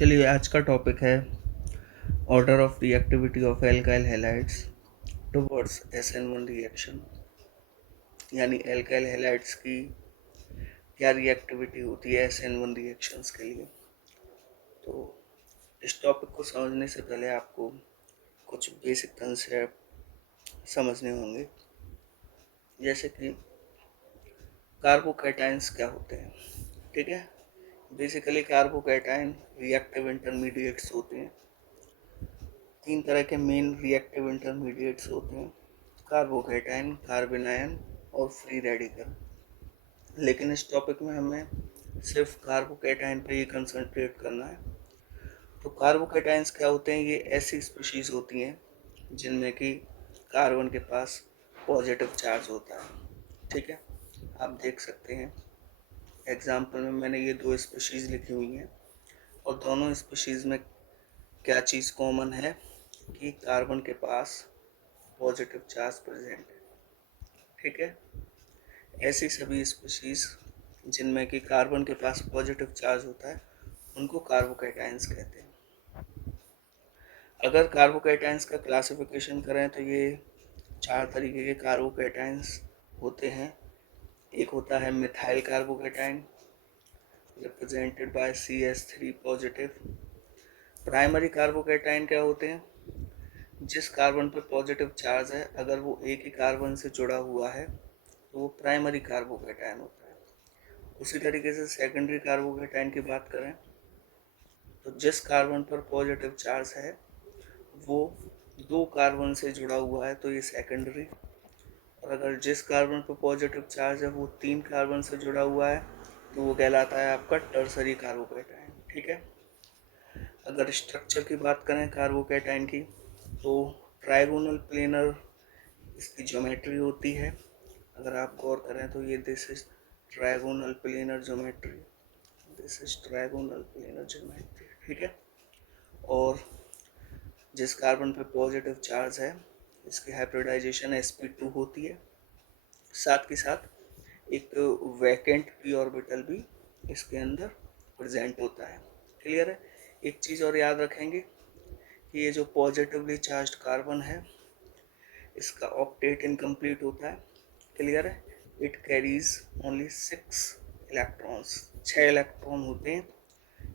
चलिए आज का टॉपिक है order of reactivity of alkyl halides towards SN1 reaction. यानी एल्काइल हैलाइड्स की क्या रिएक्टिविटी होती है SN1 रिएक्शंस के लिए। तो इस टॉपिक को समझने से पहले आपको कुछ बेसिक कंसेप्ट समझने होंगे, जैसे कि कार्बोकैटाइंस क्या होते हैं। ठीक है, बेसिकली कार्बोकैटाइन रिएक्टिव इंटरमीडिएट्स होते हैं। तीन तरह के मेन रिएक्टिव इंटरमीडिएट्स होते हैं: कार्बोकैटाइन, कार्बन आयन और फ्री रेडिकल। लेकिन इस टॉपिक में हमें सिर्फ कार्बोकैटाइन पे ही कंसंट्रेट करना है। तो कार्बोकैटाइन्स क्या होते हैं? ये ऐसी स्पीशीज होती हैं जिनमें कि कार्बन के पास पॉजिटिव चार्ज होता है। ठीक है, आप देख सकते हैं एग्जाम्पल में मैंने ये दो स्पीशीज लिखी हुई हैं, और दोनों स्पीशीज में क्या चीज़ कॉमन है कि कार्बन के पास पॉजिटिव चार्ज प्रेजेंट है। ठीक है, ऐसी सभी स्पीशीज जिनमें कि कार्बन के पास पॉजिटिव चार्ज होता है उनको कार्बोकैटाइन्स कहते हैं। अगर कार्बोकैटाइन्स का क्लासिफिकेशन करें तो ये चार तरीके के कार्बोकैटाइन्स होते हैं। एक होता है methyl carbocation, represented by CH3 positive. Primary carbocation क्या होते हैं? जिस कार्बन पर पॉजिटिव चार्ज है अगर वो एक ही कार्बन से जुड़ा हुआ है तो वो प्राइमरी कार्बोकैटाइन होता है। उसी तरीके से सेकेंडरी कार्बोकैटाइन की बात करें तो जिस कार्बन पर पॉजिटिव चार्ज है वो दो कार्बन से जुड़ा हुआ है तो ये सेकेंडरी, और अगर जिस कार्बन पर पॉजिटिव चार्ज है वो तीन कार्बन से जुड़ा हुआ है तो वो कहलाता है आपका टर्सरी कार्बोकैटाइन। ठीक है, अगर स्ट्रक्चर की बात करें कार्बोकैटाइन की तो ट्राइगोनल प्लेनर इसकी ज्योमेट्री होती है। अगर आप गौर करें तो ये this is trigonal planar geometry, this is trigonal planar geometry. ठीक है, और जिस कार्बन पे पॉजिटिव चार्ज है इसकी हाइब्रिडाइजेशन sp2 होती है। साथ के साथ एक वैकेंट p ऑर्बिटल भी इसके अंदर प्रेजेंट होता है। क्लियर है? एक चीज़ और याद रखेंगे कि ये जो पॉजिटिवली चार्ज्ड कार्बन है इसका ऑक्टेट इनकम्प्लीट होता है। क्लियर है? It carries only 6 electrons, 6 electron होते हैं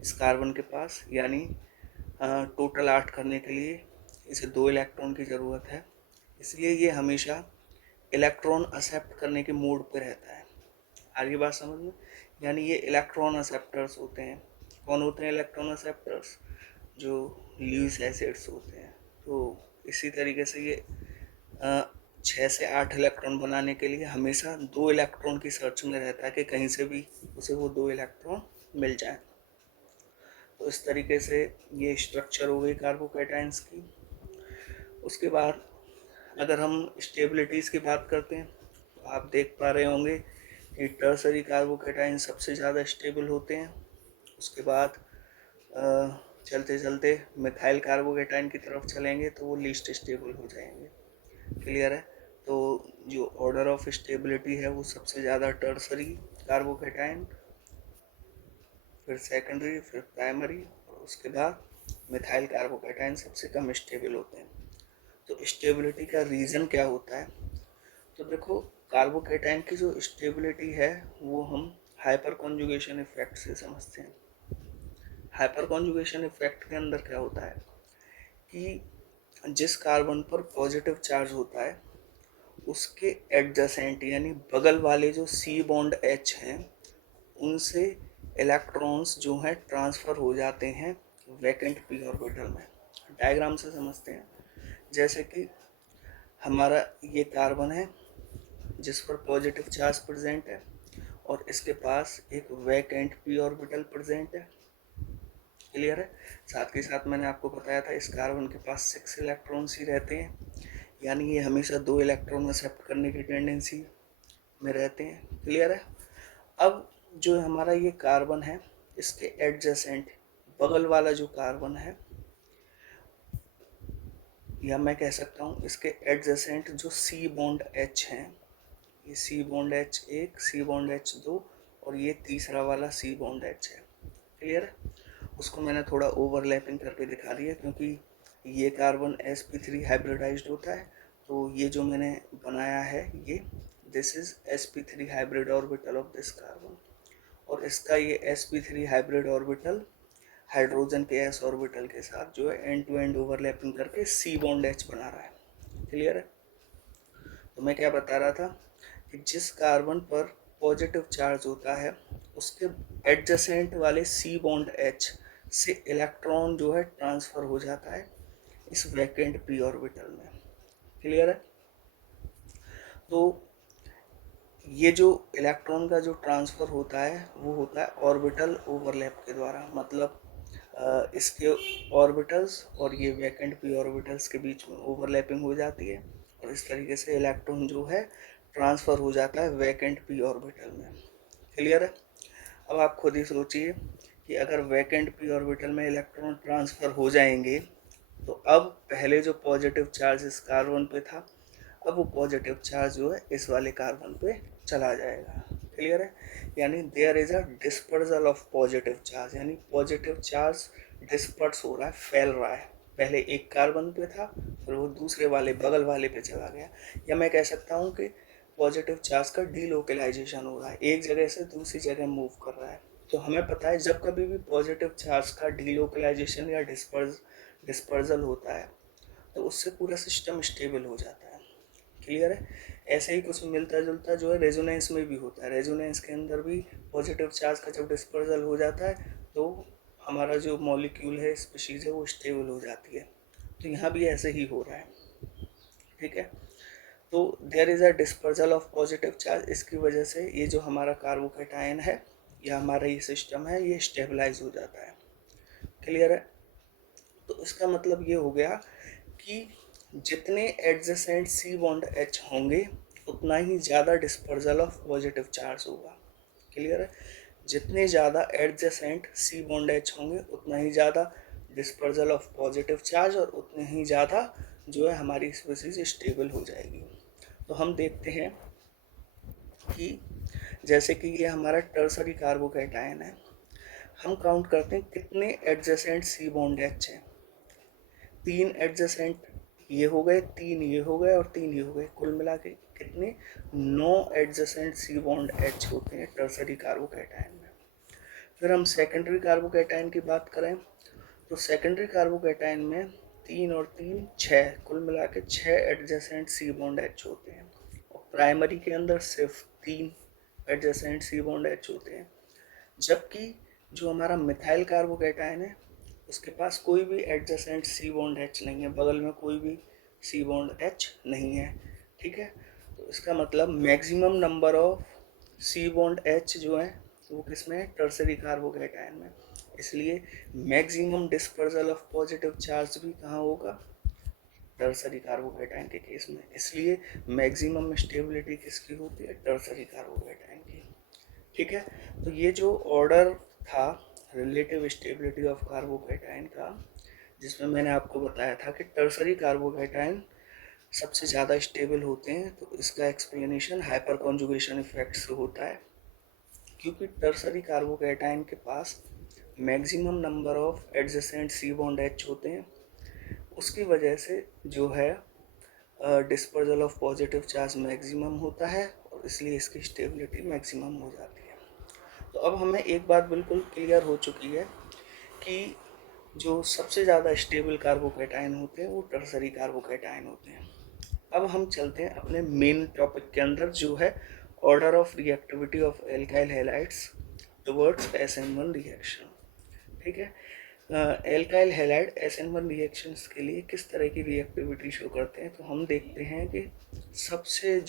इस कार्बन के पास, यानी टोटल 8 करने के लिए इसे 2 इलेक्ट्रॉन की ज़रूरत है। इसलिए ये हमेशा इलेक्ट्रॉन एक्सेप्ट करने के मोड पे रहता है। आगे बात समझ में? यानी ये इलेक्ट्रॉन एक्सेप्टर्स होते हैं। कौन होते हैं इलेक्ट्रॉन एक्सेप्टर्स? जो ल्यूइस एसिड्स होते हैं। तो इसी तरीके से ये 6 से 8 इलेक्ट्रॉन बनाने के लिए हमेशा 2 इलेक्ट्रॉन की सर्च में रहता है कि कहीं से भी उसे वो 2 इलेक्ट्रॉन मिल जाए। तो इस तरीके से ये स्ट्रक्चर हो गई कार्बोकैटाइन्स की। उसके बाद अगर हम स्टेबिलिटीज़ की बात करते हैं तो आप देख पा रहे होंगे कि टर्सरी कार्बोकैटाइन सबसे ज़्यादा स्टेबल होते हैं। उसके बाद चलते चलते मिथाइल कार्बोकैटाइन की तरफ चलेंगे तो वो लीस्ट स्टेबल हो जाएंगे। क्लियर है? तो जो ऑर्डर ऑफ स्टेबिलिटी है वो सबसे ज़्यादा टर्सरी कार्बोकैटाइन, फिर सेकेंडरी, फिर प्राइमरी, और उसके बाद मिथाइल कार्बोकैटाइन सबसे कम स्टेबल होते हैं। तो स्टेबिलिटी का रीज़न क्या होता है? तो देखो, कार्बोकैटाइन की जो स्टेबिलिटी है वो हम हाइपर कॉन्जुगेशन इफेक्ट से समझते हैं। हाइपर कॉन्जुगेशन इफेक्ट के अंदर क्या होता है कि जिस कार्बन पर पॉजिटिव चार्ज होता है उसके एडजेसेंट यानी बगल वाले जो सी बॉन्ड H हैं उनसे इलेक्ट्रॉन्स जो हैं ट्रांसफ़र हो जाते हैं वैकेंट p ऑर्बिटल में। डायग्राम से समझते हैं। जैसे कि हमारा ये कार्बन है जिस पर पॉजिटिव चार्ज प्रेजेंट है और इसके पास एक वैकेंट p ऑर्बिटल प्रेजेंट है। क्लियर है? साथ के साथ मैंने आपको बताया था इस कार्बन के पास 6 इलेक्ट्रॉन्स ही रहते हैं, यानी ये हमेशा 2 इलेक्ट्रॉन एक्सेप्ट करने की टेंडेंसी में रहते हैं। क्लियर है? अब जो हमारा ये कार्बन है इसके एडजेसेंट बगल वाला जो कार्बन है, या मैं कह सकता हूँ इसके एडजेसेंट जो सी बॉन्ड H हैं, ये सी बॉन्ड H1, सी बॉन्ड H2 और ये तीसरा वाला सी बॉन्ड H है। क्लियर है? उसको मैंने थोड़ा ओवरलैपिंग करके दिखा दिया, क्योंकि ये कार्बन sp3 हाइब्रिडाइज्ड होता है। तो ये जो मैंने बनाया है ये this is sp3 hybrid orbital of this carbon, और इसका ये sp3 हाइब्रिड ऑर्बिटल हाइड्रोजन के s ऑर्बिटल के साथ जो है एंड टू एंड ओवरलैपिंग करके C बॉन्ड H बना रहा है। क्लियर है? तो मैं क्या बता रहा था कि जिस कार्बन पर पॉजिटिव चार्ज होता है उसके एडजेसेंट वाले C बॉन्ड H से इलेक्ट्रॉन जो है ट्रांसफर हो जाता है इस वैकेंट p ऑर्बिटल में। क्लियर है? तो ये जो इलेक्ट्रॉन का जो ट्रांसफ़र होता है वो होता है ऑर्बिटल ओवरलैप के द्वारा, मतलब इसके ऑर्बिटल्स और ये वैकेंट p ऑर्बिटल्स के बीच में ओवरलैपिंग हो जाती है और इस तरीके से इलेक्ट्रॉन जो है ट्रांसफ़र हो जाता है वैकेंट p ऑर्बिटल में। क्लियर है? अब आप खुद ही सोचिए कि अगर वैकेंट p ऑर्बिटल में इलेक्ट्रॉन ट्रांसफ़र हो जाएंगे तो अब पहले जो पॉजिटिव चार्ज इस कार्बन पे था अब वो पॉजिटिव चार्ज जो है इस वाले कार्बन पे चला जाएगा। क्लियर है? यानी there is a dispersal of positive charge, यानी पॉजिटिव चार्ज डिस्पर्स हो रहा है, फैल रहा है। पहले एक कार्बन पे था फिर वो दूसरे वाले बगल वाले पे चला गया, या मैं कह सकता हूँ कि पॉजिटिव चार्ज का डीलोकलाइजेशन हो रहा है, एक जगह से दूसरी जगह मूव कर रहा है। तो हमें पता है जब कभी भी पॉजिटिव चार्ज का डीलोकलाइजेशन या डिस्पर्जल होता है तो उससे पूरा सिस्टम स्टेबल हो जाता है। क्लियर है? ऐसे ही कुछ मिलता जुलता जो है रेजोनेंस में भी होता है। रेजोनेंस के अंदर भी पॉजिटिव चार्ज का जब डिस्पर्जल हो जाता है तो हमारा जो मॉलिक्यूल है स्पीशीज है वो स्टेबल हो जाती है। तो यहाँ भी ऐसे ही हो रहा है। ठीक है? तो there is a dispersal of positive charge, इसकी वजह से ये जो हमारा कार्बोकैटायन है या हमारा ये सिस्टम है ये स्टेबलाइज हो जाता है। क्लियर है? तो इसका मतलब ये हो गया कि जितने एडजेसेंट C बॉन्ड H होंगे उतना ही ज़्यादा डिस्पर्जल ऑफ पॉजिटिव चार्ज होगा। क्लियर है? जितने ज़्यादा एडजेसेंट C बॉन्ड H होंगे उतना ही ज़्यादा डिस्पर्जल ऑफ पॉजिटिव चार्ज और उतने ही ज़्यादा जो है हमारी स्पीशीज स्टेबल हो जाएगी। तो हम देखते हैं कि जैसे कि ये हमारा टर्सरी कार्बोकैटायन है, हम काउंट करते हैं कितने एडजेसेंट C बॉन्ड H हैं। 3 एडजेसेंट ये हो गए, 3 ये हो गए और 3 ये हो गए, कुल मिला के कितने 9 एडजेसेंट C बॉन्ड H होते हैं टर्सरी कार्बोकैटायन में। फिर हम सेकेंडरी कार्बोकैटायन की बात करें तो सेकेंडरी कार्बोकैटायन में 3 और 3 6, कुल मिला के 6 एडजेसेंट C बॉन्ड H होते हैं। और प्राइमरी के अंदर सिर्फ 3 एडजेसेंट C बॉन्ड H होते हैं, जबकि जो हमारा मिथाइल कार्बोकैटायन है उसके पास कोई भी एडजेसेंट C बॉन्ड H नहीं है, बगल में कोई भी C बॉन्ड H नहीं है। ठीक है? तो इसका मतलब maximum number of C bond H जो है वो किस में है? टर्सरी कार्बोकैटायन में। इसलिए maximum dispersal of positive charge भी कहाँ होगा? टर्सरी कार्बोकैटायन के केस में। इसलिए मैक्सिमम स्टेबिलिटी किसकी होती है? टर्सरी कार्बोकैटायन की। ठीक है? तो ये जो ऑर्डर था रिलेटिव स्टेबिलिटी ऑफ कार्बोकैटायन का, जिसमें मैंने आपको बताया था कि टर्सरी कार्बोकैटायन सबसे ज़्यादा स्टेबल होते हैं, तो इसका एक्सप्लेनेशन हाइपर कॉन्जुगेशन इफेक्ट से होता है, क्योंकि टर्सरी कार्बोकैटायन के पास maximum number of adjacent C bond H होते हैं, उसकी वजह से जो है dispersal of positive charge maximum होता है और इसलिए इसकी स्टेबिलिटी मैक्सिमम हो जाती है। तो अब हमें एक बात बिल्कुल क्लियर हो चुकी है कि जो सबसे ज़्यादा स्टेबल कार्बोकैटायन होते हैं वो टर्सरी कार्बोकैटायन होते हैं। अब हम चलते हैं अपने मेन टॉपिक के अंदर जो है order of reactivity of alkyl halides towards SN1 reaction. ठीक है? एल्काइल हैलाइड SN1 रिएक्शंस के लिए किस तरह की रिएक्टिविटी शो करते हैं, तो हम देखते हैं कि सबसे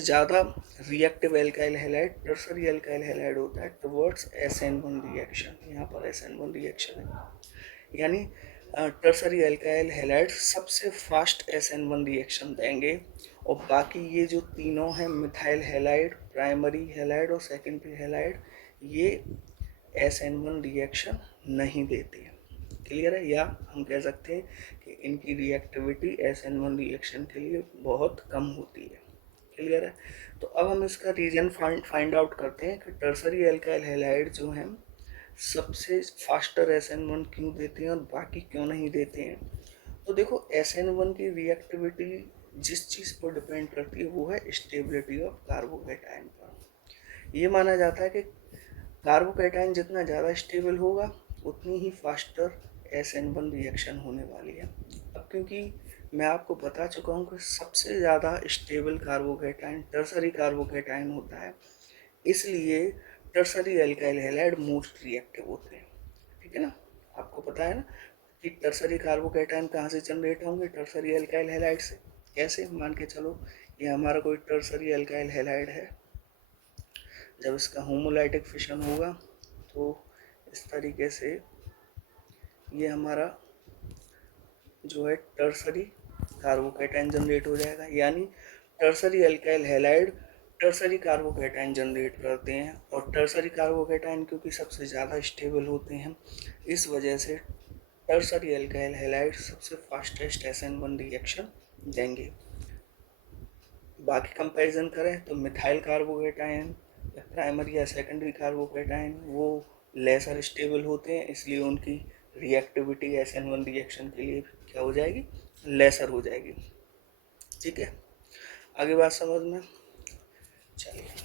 ज़्यादा reactive alkyl halide tertiary alkyl halide होता है टुवर्ड्स SN1 रिएक्शन। यहाँ पर SN1 रिएक्शन है, यानी टर्सरी एल्काइल हैलाइड सबसे फास्ट SN1 रिएक्शन देंगे और बाकी ये जो तीनों हैं मिथाइल हैलाइड, प्राइमरी हैलाइड और सेकेंडरी हैलाइड, ये SN1 रिएक्शन नहीं देते। क्लियर है? या हम कह सकते हैं कि इनकी रिएक्टिविटी SN1 रिएक्शन के लिए बहुत कम होती है। क्लियर है? तो अब हम इसका रीजन फाइंड आउट करते हैं कि टर्सरी एल्काइल हैलाइड जो हैं सबसे फास्टर SN1 क्यों देते हैं और बाकी क्यों नहीं देते हैं। तो देखो SN1 की रिएक्टिविटी जिस चीज़ पर डिपेंड करती है वो है स्टेबिलिटी ऑफ कार्बोकैटायन पर। ये माना जाता है कि कार्बोकैटायन जितना ज़्यादा स्टेबल होगा उतनी ही फास्टर SN1 रिएक्शन होने वाली है। अब क्योंकि मैं आपको बता चुका हूँ कि सबसे ज़्यादा स्टेबल कार्बोकैटायन टर्सरी कार्बोकैटायन होता है, इसलिए tertiary alkyl halide most reactive होते हैं। ठीक है ना? आपको पता है ना कि टर्सरी कार्बोकैटायन कहाँ से जनरेट होंगे? टर्सरी एल्काइल हैलाइड से। कैसे? मान के चलो ये हमारा कोई टर्सरी एल्काइल हैलाइड है, जब इसका होमोलाइटिक फिशन होगा तो इस तरीके से ये हमारा जो है टर्सरी कार्बोकैटायन जनरेट हो जाएगा। यानी tertiary alkyl halide tertiary carbocation generate करते हैं, और टर्सरी कार्बोकैटायन क्योंकि सबसे ज़्यादा स्टेबल होते हैं, इस वजह से टर्सरी एल्काइल हैलाइड सबसे फास्टेस्ट SN1 रिएक्शन देंगे। बाकी कंपैरिजन करें तो मिथाइल कार्बोकैटायन या प्राइमरी या सेकेंडरी कार्बोकैटायन वो लेसर स्टेबल होते हैं, इसलिए उनकी रिएक्टिविटी SN1 रिएक्शन के लिए क्या हो जाएगी? लेसर हो जाएगी। ठीक है, आगे बात समझ में? चलिए।